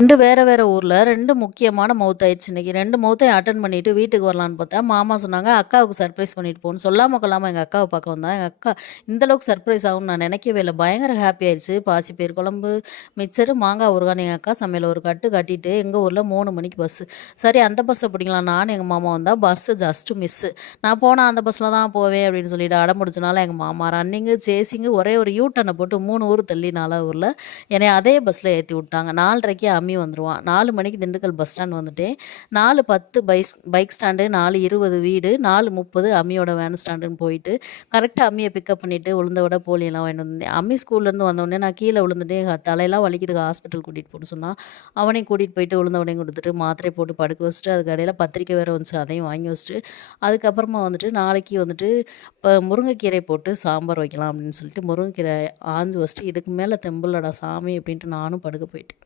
2 வேற வேற ஊர்ல 2 முக்கியமான மவுத் ஆயிடுச்சு இன்னைக்கு. 2 மவுத்தையும் அட்டெண்ட் பண்ணிட்டு வீட்டுக்கு வரலான்னு பார்த்தா, மாமா சொன்னாங்க, "அக்காவுக்கு சர்ப்ரைஸ் பண்ணிட்டு போன்னு." சொல்லாம கொள்ளாம எங்க அக்காவ பார்க்க வந்தா. எங்க அக்கா இந்த அளவுக்கு சர்ப்ரைஸ் ஆகும்னு நான் நினைக்கவே இல்ல. பயங்கர ஹாப்பி ஆயிருச்சு. பாசிப்பயிறு குழம்பு, மிச்சரு, மாங்காய் ஊறுகான்னு எங்க அக்கா சமையல் ஒரு கட்டு கட்டிட்டு, எங்க ஊர்ல 3 மணிக்கு பஸ்ஸு. சரி அந்த பஸ்ஸ பிடிக்கலாம் நானும் எங்க மாமா வந்தா, பஸ்ஸு ஜஸ்ட் மிஸ்ஸு. நான் போனா அந்த பஸ்ல தான் போவேன் அப்படின்னு சொல்லிட்டு அடம்பிடிச்சனால, எங்க மாமா ரன்னிங்கு, சேசிங்கு ஒரே ஒரு யூ டர்ன போட்டு 3 ஊர் தள்ளி 4வது ஊர்ல என்னைய அதே பஸ்ல ஏத்தி விட்டாங்க. 4:30க்கு அம்மி வந்துருவான். 4 மணிக்கு திண்டுக்கல் பஸ் ஸ்டாண்ட் வந்துட்டேன். 4:10 பைக் ஸ்டாண்டு, 4:20 வீடு, 4:30 அம்மியோட வேன் ஸ்டாண்டுன்னு போயிட்டு, கரெக்ட்டா அம்மிய பிக்கப் பண்ணிட்டு, உளுந்த வடை, போலியெல்லாம் வாங்கிட்டு வந்தேன். அம்மி ஸ்கூல்லேருந்து வந்தோனே நான் கீழ விழுந்துட்டேன். தலையெல்லாம் வலிக்குது ஹாஸ்பிட்டல் கூட்டிட்டு போன்னு சொன்னா, அவனையும் கூட்டிட்டு போயிட்டு உளுந்த வடையும் குடுத்துட்டு, மாத்திரைய போட்டு படுக்க வச்சுட்டு, அதுக்கு இடையில பத்திரிக்கை வேற வந்துச்சு. அதையும் வாங்கி வச்சுட்டு, அதுக்கப்புறமா வந்துட்டு நாளைக்கு வந்துட்டு முருங்கைக்கீரை போட்டு சாம்பார் வைக்கலாம் அப்படின்னு சொல்லிட்டு, முருங்கைக்கீரை ஆஞ்சு வச்சுட்டு, இதுக்கு மேல தெம்பில்லடா சாமி அப்படின்ட்டு நானும் படுக்க போயிட்டேன்.